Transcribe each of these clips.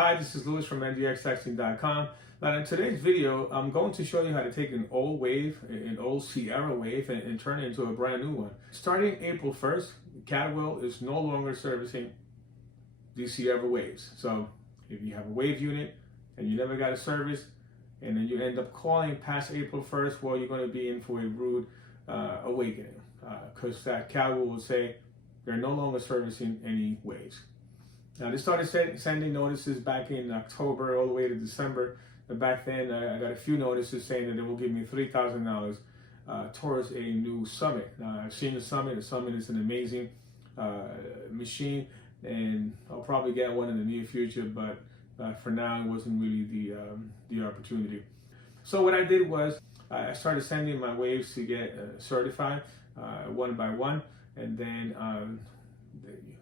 Hi, this is Louis from ndxtexting.com. Now in today's video, I'm going to show you how to take an old wave, an old Sierra wave, and turn it into a brand new one. Starting April 1st, Catwell is no longer servicing these Sierra waves. So if you have a wave unit and you never got a service, and then you end up calling past April 1st, well, you're going to be in for a rude awakening, because that Catwell will say they're no longer servicing any waves. Now, they started sending notices back in October all the way to December. And back then, I got a few notices saying that they will give me $3,000 towards a new Summit. Now, I've seen the Summit. The Summit is an amazing machine, and I'll probably get one in the near future, but for now, it wasn't really the opportunity. So what I did was I started sending my waves to get certified one by one, and then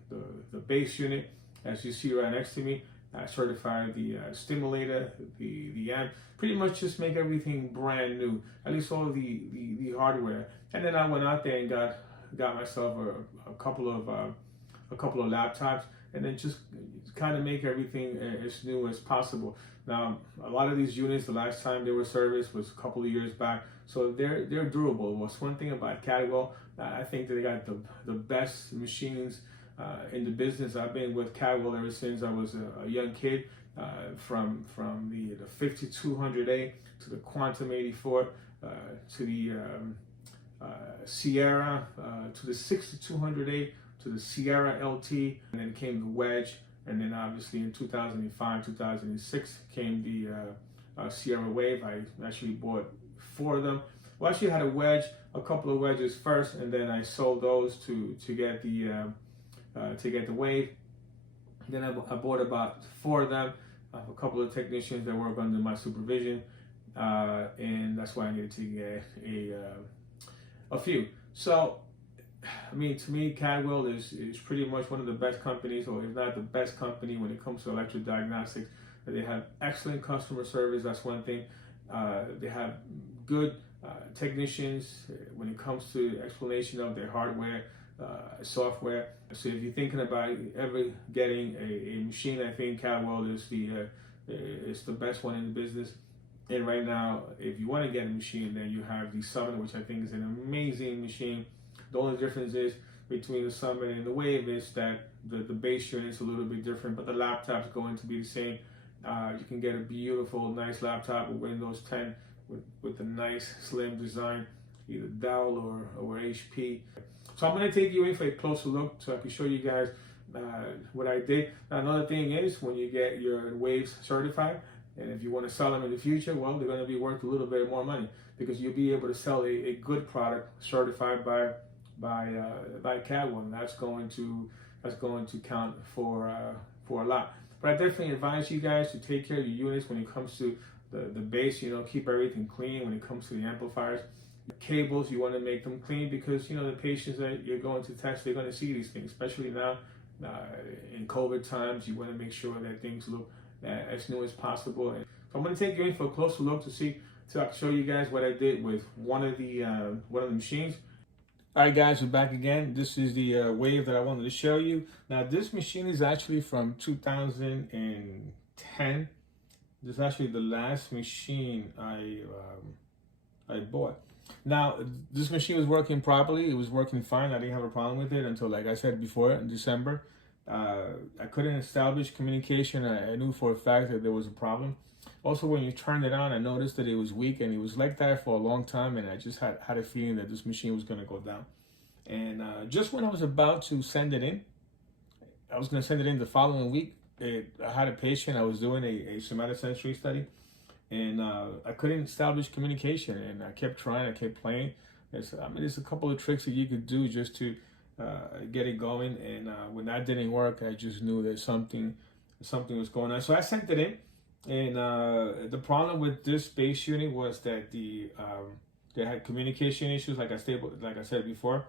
the base unit, as you see right next to me, I certified the stimulator, the amp, pretty much just make everything brand new, at least all the hardware. And then I went out there and got myself a couple of laptops, and then just kind of make everything as new as possible. Now, a lot of these units, the last time they were serviced was a couple of years back, so they're durable. What's one thing about Catwell, I think that they got the best machines in the business. I've been with Catwell ever since I was a young kid, from the 5200A to the Quantum 84, to the Sierra, to the 6200A, to the Sierra LT, and then came the Wedge, and then obviously in 2005, 2006 came the Sierra Wave. I actually bought 4 of them. Well, I actually had a couple of wedges first, and then I sold those to get the Wave. Then I bought about 4 of them. I have a couple of technicians that work under my supervision, and that's why I needed to get a few. So, I mean, to me, Catwell is pretty much one of the best companies, or if not the best company, when it comes to electrodiagnostics. They have excellent customer service. That's one thing. They have good technicians when it comes to explanation of their hardware, software. So if you're thinking about ever getting a machine, I think Catwell is the best one in the business. And right now, if you want to get a machine, then you have the Summit, which I think is an amazing machine. The only difference is between the Summit and the Wave is that the base unit is a little bit different, but the laptop's going to be the same. You can get a beautiful, nice laptop with Windows 10 with a nice, slim design, either Dell or HP. So I'm going to take you in for a closer look so I can show you guys what I did. Now, another thing is, when you get your waves certified, and if you want to sell them in the future, well, they're going to be worth a little bit more money, because you'll be able to sell a good product certified by Catwell, and that's going to count for a lot. But I definitely advise you guys to take care of your units when it comes to the base. Keep everything clean. When it comes to the amplifiers, the cables, you want to make them clean, because the patients that you're going to test, they're going to see these things, especially now in COVID times. You want to make sure that things look as new as possible. And so I'm going to take you in for a closer look so I can show you guys what I did with one of the machines. All right, guys, we're back again. This is the Wave that I wanted to show you. Now, this machine is actually from 2010. This is actually the last machine I bought. Now, this machine was working properly. It was working fine. I didn't have a problem with it until, like I said before, in December. I couldn't establish communication. I knew for a fact that there was a problem. Also, when you turned it on, I noticed that it was weak, and it was like that for a long time, and I just had a feeling that this machine was going to go down. And just when I was about to send it in, I was going to send it in the following week. I had a patient. I was doing a somatosensory study, and I couldn't establish communication, and I kept trying. I kept playing. There's a couple of tricks that you could do just to get it going, and when that didn't work, I just knew that something was going on. So I sent it in. And the problem with this base unit was that they had communication issues, like I said before,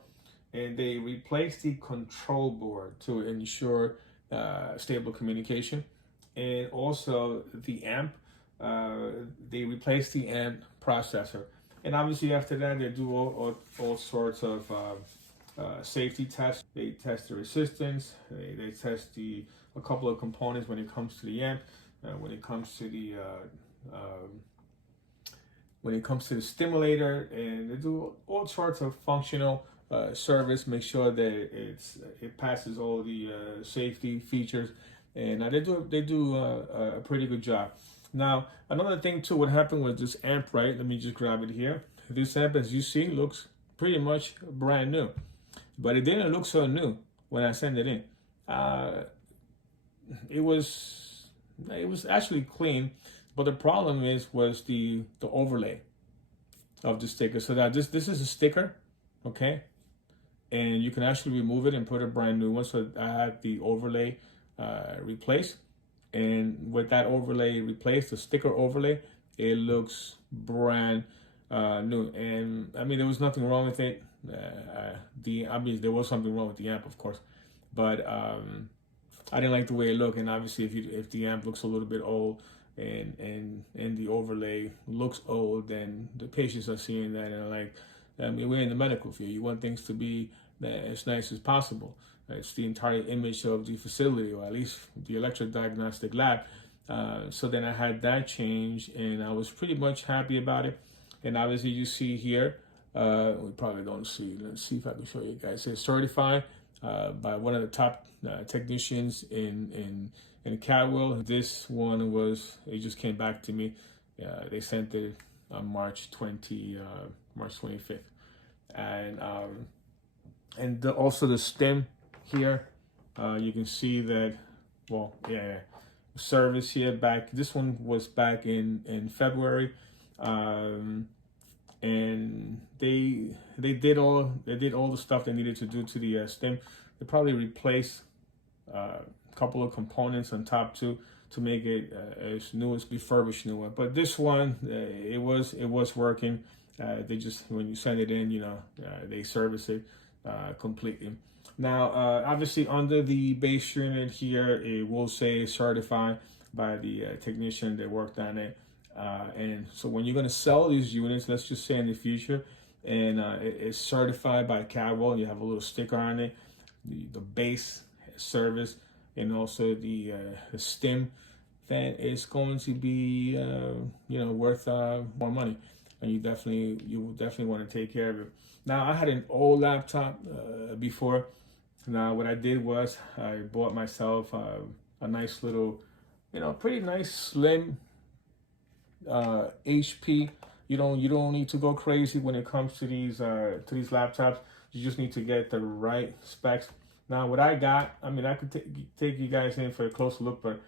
and they replaced the control board to ensure stable communication, and also the amp. They replaced the amp processor, and obviously after that they do all sorts of safety tests. They test the resistance. They test the a couple of components when it comes to the amp, when it comes to the stimulator, and they do all sorts of functional service. Make sure that it passes all the safety features, and they do a pretty good job. Now, another thing too, what happened with this amp, right? Let me just grab it here. This amp, as you see, looks pretty much brand new, but it didn't look so new when I sent it in. It was actually clean, but the problem was the overlay of the sticker. So that this is a sticker, okay, and you can actually remove it and put a brand new one. So I had the overlay replaced, and with that overlay replaced, the sticker overlay, it looks brand new. And I mean, there was nothing wrong with it. There was something wrong with the amp, of course, but I didn't like the way it looked. And obviously, if the amp looks a little bit old and the overlay looks old, then the patients are seeing that and are like, I mean, we're in the medical field. You want things to be as nice as possible. It's the entire image of the facility, or at least the electrodiagnostic lab. So then I had that change, and I was pretty much happy about it. And obviously, you see here, we probably don't see. Let's see if I can show you guys. It's certified by one of the top technicians in Cadwell. This one it just came back to me. They sent it on March 25th, and also the stem here. You can see that. Well, yeah. Service here back. This one was back in February. And they did all the stuff they needed to do to the stem. They probably replaced a couple of components on top too to make it as new as refurbished new one. But this one, it was working. They just, when you send it in, they service it completely. Now, obviously, under the base unit here, it will say certified by the technician that worked on it. And so when you're going to sell these units, let's just say in the future, and it's certified by Cadwell, you have a little sticker on it, the base service, and also the stem, then it's going to be worth more money, and you will definitely want to take care of it. Now, I had an old laptop before. Now, what I did was I bought myself a nice little, pretty nice slim HP. You don't need to go crazy when it comes to these laptops. You just need to get the right specs. Now, what I got, I mean, I could take you guys in for a closer look, but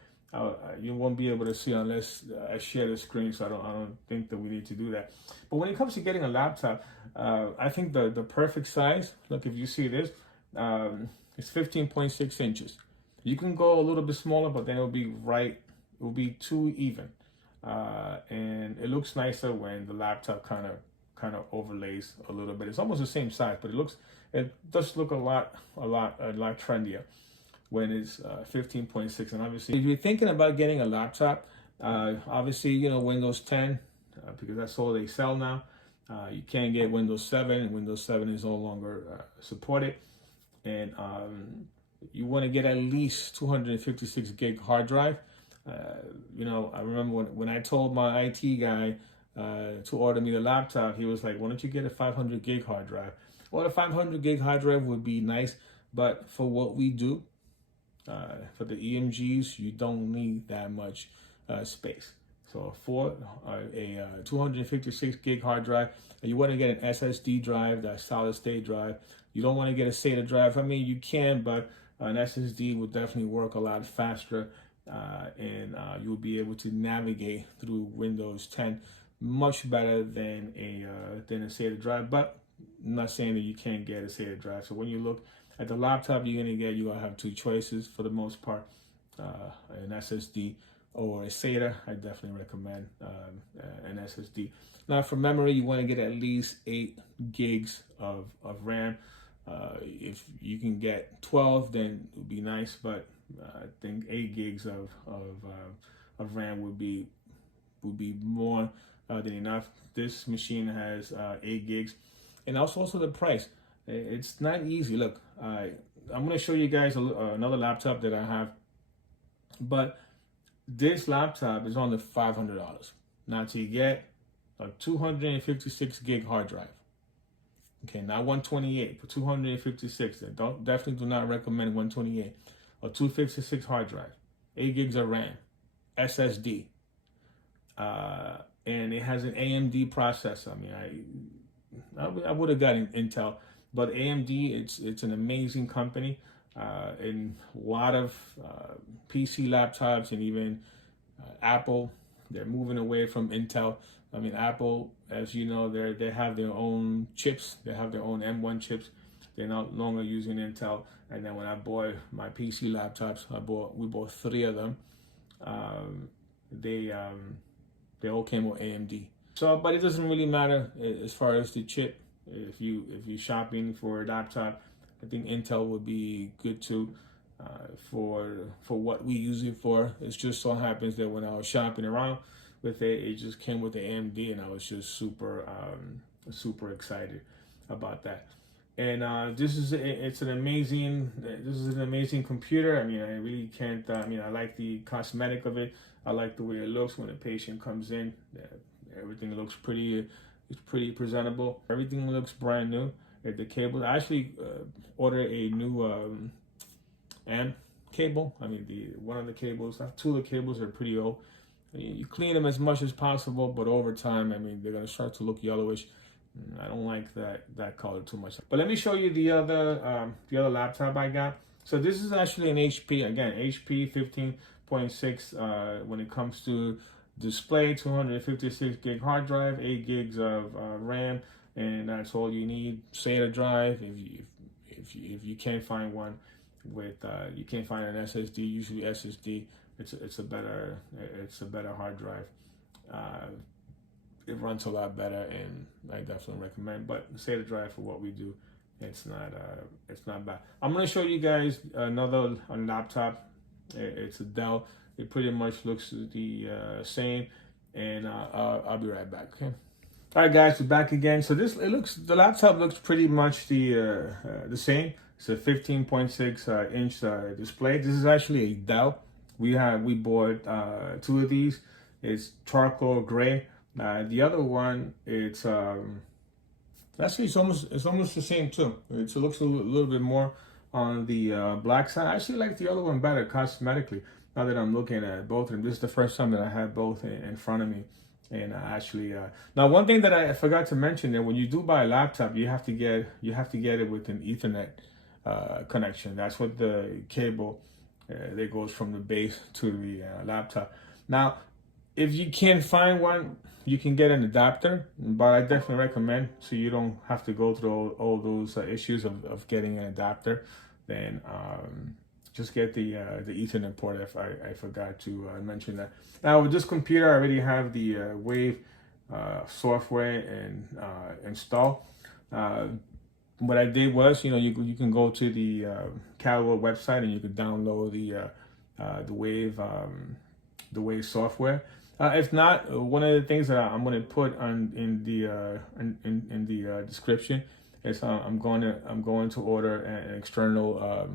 you won't be able to see unless I share the screen. So I don't think that we need to do that. But when it comes to getting a laptop, I think the perfect size. Look, if you see this, it's 15.6 inches. You can go a little bit smaller, but then it'll be right. It will be too even. And it looks nicer when the laptop kind of overlays a little bit. It's almost the same size, but it does look a lot trendier when it's 15.6. And obviously, if you're thinking about getting a laptop, obviously, Windows 10, because that's all they sell now. You can't get Windows 7, and Windows 7 is no longer supported. And you want to get at least 256 gig hard drive. I remember when I told my IT guy to order me the laptop, he was like, why don't you get a 500 gig hard drive? Well, a 500 gig hard drive would be nice, but for what we do, for the EMGs, you don't need that much space. So for a 256 gig hard drive, you want to get an SSD drive, that solid state drive. You don't want to get a SATA drive. I mean, you can, but an SSD would definitely work a lot faster. And you'll be able to navigate through Windows 10 much better than a SATA drive. But I'm not saying that you can't get a SATA drive. So when you look at the laptop, you're gonna have two choices for the most part: an SSD or a SATA. I definitely recommend an SSD. Now, for memory, you want to get at least 8 gigs of RAM. If you can get 12, then it would be nice, but I think 8 gigs of RAM would be more than enough. This machine has 8 gigs, and also the price. It's not easy. Look, I'm going to show you guys another laptop that I have But this laptop is only $500. Now to get a 256 gig hard drive. Okay, not 128, but 256. Definitely do not recommend 128. A 256 hard drive, 8 gigs of RAM, SSD, and it has an AMD processor. I mean, I would have gotten Intel, but AMD, it's an amazing company. In a lot of PC laptops and even Apple, they're moving away from Intel. I mean, Apple, as you know, they have their own chips. They have their own M1 chips. They're no longer using Intel. And then when I bought my PC laptops, we bought 3 of them. They all came with AMD. So, but it doesn't really matter as far as the chip. If you're shopping for a laptop, I think Intel would be good too. For what we use it for. It just so happens that when I was shopping around with it, it just came with the AMD, and I was just super excited about that. And it's an amazing computer. I mean, I really can't. I like the cosmetic of it. I like the way it looks when a patient comes in. Everything looks pretty. It's pretty presentable. Everything looks brand new. The cable. I actually ordered a new amp cable. I mean, one of the cables. 2 of the cables are pretty old. You clean them as much as possible, but over time, I mean, they're gonna start to look yellowish. I don't like that color too much. But let me show you the other laptop I got. So this is actually an HP. Again, HP 15.6. When it comes to display, 256 gig hard drive, 8 gigs of RAM, and that's all you need. SATA drive. If you can't find one with you can't find an SSD. Usually SSD. It's a better hard drive. It runs a lot better, and I definitely recommend. But SATA drive for what we do, it's not bad. I'm gonna show you guys another laptop. It's a Dell. It pretty much looks the same, and I'll be right back. Okay. All right, guys, we're back again. So the laptop looks pretty much the same. It's a 15.6 inch display. This is actually a Dell. We bought 2 of these. It's charcoal gray. The other one, it's actually it's almost the same too. It looks a little bit more on the black side. I actually like the other one better cosmetically. Now that I'm looking at both of them, this is the first time that I have both in front of me. And actually, now one thing that I forgot to mention, that when you do buy a laptop, you have to get it with an Ethernet connection. That's what the cable that goes from the base to the laptop. Now, if you can't find one, you can get an adapter, but I definitely recommend, so you don't have to go through all those issues of getting an adapter. Then just get the Ethernet port. If I forgot to mention that. Now with this computer, I already have the Wave software and installed. What I did was, you can go to the Calibre website and you can download the Wave software. If not, one of the things that I'm going to put in the description is I'm going to order an external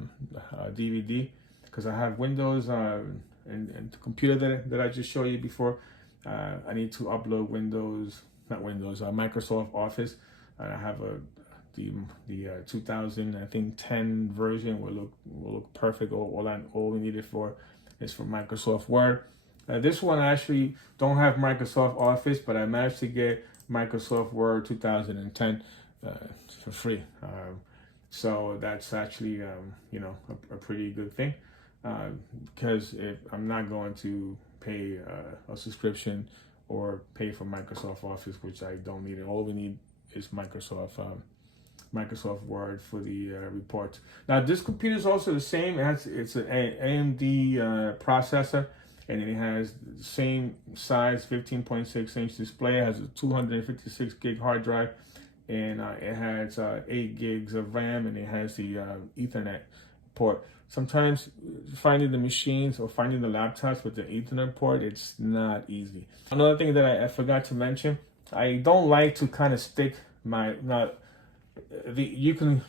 DVD, because I have Windows and the computer that I just showed you before. I need to upload Microsoft Office, and I have the 2010 version will look perfect. All we need it for is for Microsoft Word. This one I actually don't have Microsoft Office, but I managed to get Microsoft Word 2010 for free. So that's actually a pretty good thing, because if I'm not going to pay a subscription or pay for Microsoft Office, which I don't need it. All we need is Microsoft Word for the reports. Now this computer is also the same. It's an AMD processor, and it has the same size, 15.6 inch display. It has a 256 gig hard drive, and it has 8 gigs of RAM, and it has the Ethernet port. Sometimes finding the machines or finding the laptops with the Ethernet port, it's not easy. Another thing that I forgot to mention, I don't like to kind of stick you can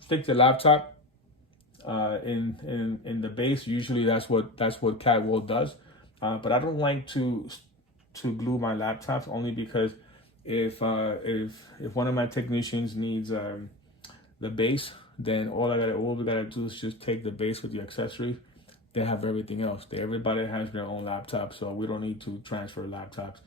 stick the laptop in the base. Usually that's what Catwall does. But I don't like to glue my laptops, only because if one of my technicians needs the base, then all we gotta do is just take the base with the accessories. They have everything else. Everybody has their own laptop, so we don't need to transfer laptops.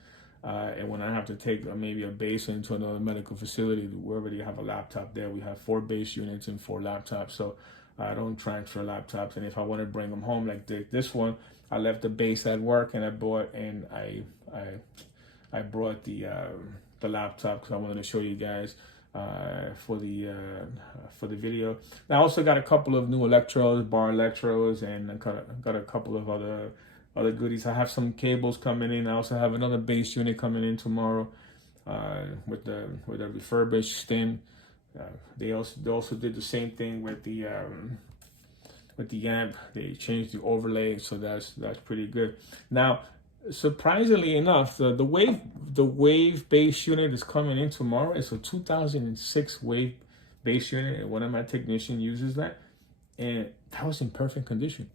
And when I have to take maybe a base into another medical facility, we already have a laptop there. We have 4 base units and 4 laptops, so I don't transfer laptops. And if I want to bring them home, like this one, I left the base at work, and I brought the laptop because I wanted to show you guys for the video. I also got a couple of new electrodes, bar electrodes, and I got a couple of other goodies. I have some cables coming in. I also have another base unit coming in tomorrow with the refurbished stem. They also did the same thing with the amp. They changed the overlay, so that's pretty good. Now, surprisingly enough, the wave base unit is coming in tomorrow. It's a 2006 wave base unit, and one of my technicians uses that, and that was in perfect condition.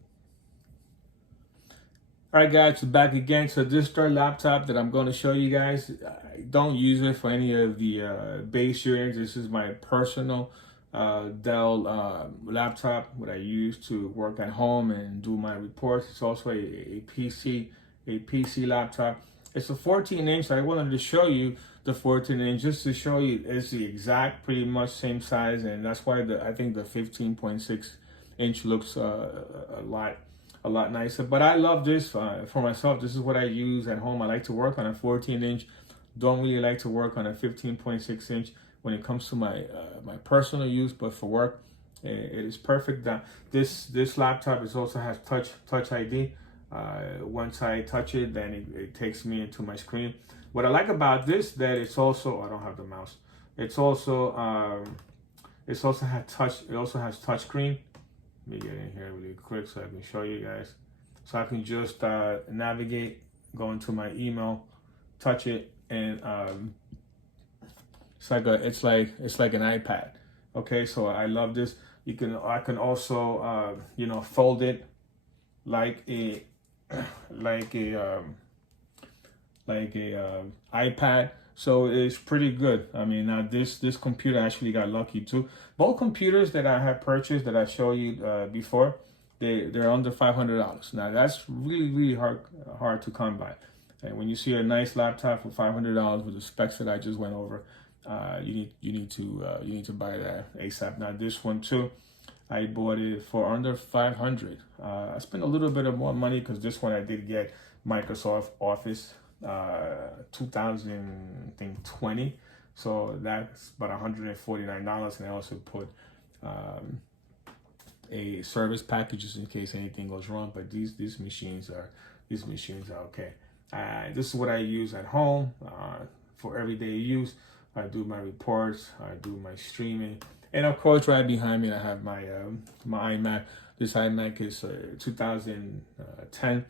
All right, guys, back again. So this third laptop that I'm going to show you guys, I don't use it for any of the base units. This is my personal Dell laptop, what I use to work at home and do my reports. It's also a PC laptop. It's a 14-inch. I wanted to show you the 14-inch just to show you it's the exact, pretty much same size, and that's why I think the 15.6-inch looks a lot nicer. But I love this for myself. This is what I use at home. I like to work on a 14-inch. Don't really like to work on a 15.6-inch when it comes to my my personal use, but for work, it is perfect. This laptop also has touch ID. Once I touch it, then it takes me into my screen. What I like about this, that it's also, I don't have the mouse. It also has touch screen. Let me get in here really quick so I can show you guys. So I can just navigate, go into my email, touch it, and it's like an iPad. Okay, so I love this. I can also fold it like a iPad. So it's pretty good. I mean, now this computer actually got lucky too. Both computers that I have purchased that I showed you before, they're under $500. Now that's really hard to come by. And when you see a nice laptop for $500 with the specs that I just went over, you need to buy that ASAP. Now this one too, I bought it for under $500. I spent a little bit of more money because this one I did get Microsoft Office 2020, so that's about $149. And I also put a service package just in case anything goes wrong. But these machines are okay. This is what I use at home for everyday use. I do my reports, I do my streaming, and of course, right behind me I have my my iMac. This iMac is 2010.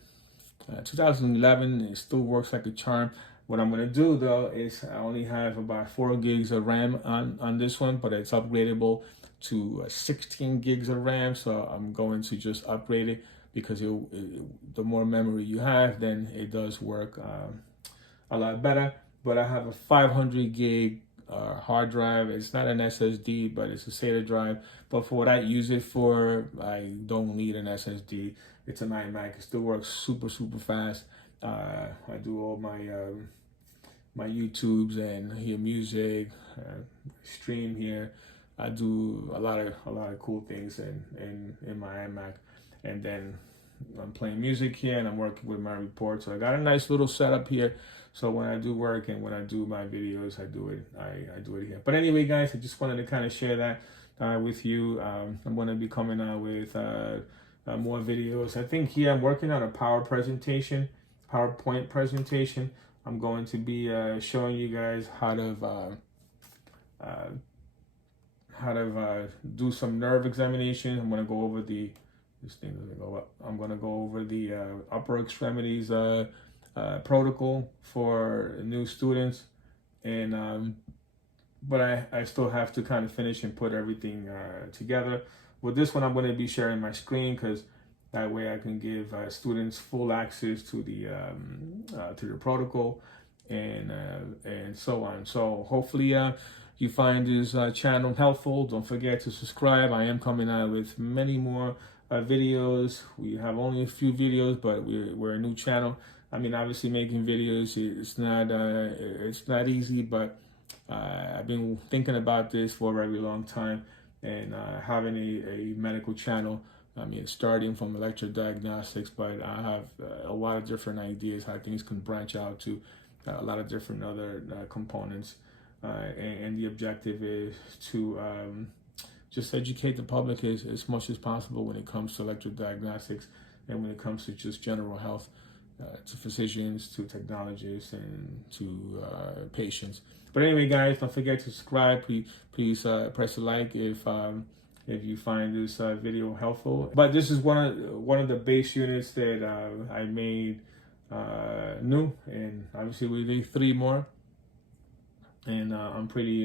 2011, it still works like a charm. What I'm going to do though is I only have about 4 gigs of RAM on this one, but it's upgradable to 16 gigs of RAM. So I'm going to just upgrade it because the more memory you have, then it does work a lot better. But I have a 500 gig hard drive. It's not an SSD, but it's a SATA drive. But for what I use it for, I don't need an SSD. It's an iMac. It still works super fast. I do all my my YouTubes and hear music, stream here. I do a lot of cool things in my iMac, and then I'm playing music here and I'm working with my reports. So I got a nice little setup here. So when I do work and when I do my videos, I do it here. But anyway, guys, I just wanted to kind of share that with you. I'm going to be coming out with more videos. I think here I'm working on a PowerPoint presentation. I'm going to be showing you guys how to do some nerve examination. I'm going to go over this thing doesn't go up. I'm going to go over the upper extremities protocol for new students, and but I still have to kind of finish and put everything together. with this one, I'm going to be sharing my screen because that way I can give students full access to the protocol and so on. So hopefully you find this channel helpful. Don't forget to subscribe. I am coming out with many more videos. We have only a few videos, but we're a new channel. I mean, obviously making videos, it's not easy, but I've been thinking about this for a very long time, and having a medical channel. I mean, starting from electrodiagnostics, but I have a lot of different ideas how things can branch out to a lot of different other components. And the objective is to just educate the public as much as possible when it comes to electrodiagnostics and when it comes to just general health, to physicians, to technologists, and to patients. But anyway, guys, don't forget to subscribe. Please press a like if you find this video helpful. But this is one of the base units that I made new, and obviously we need 3 more. And I'm pretty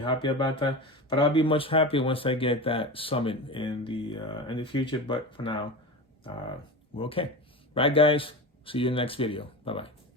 happy about that. But I'll be much happier once I get that summit in the future. But for now, we're okay. Right, guys? See you in the next video. Bye-bye.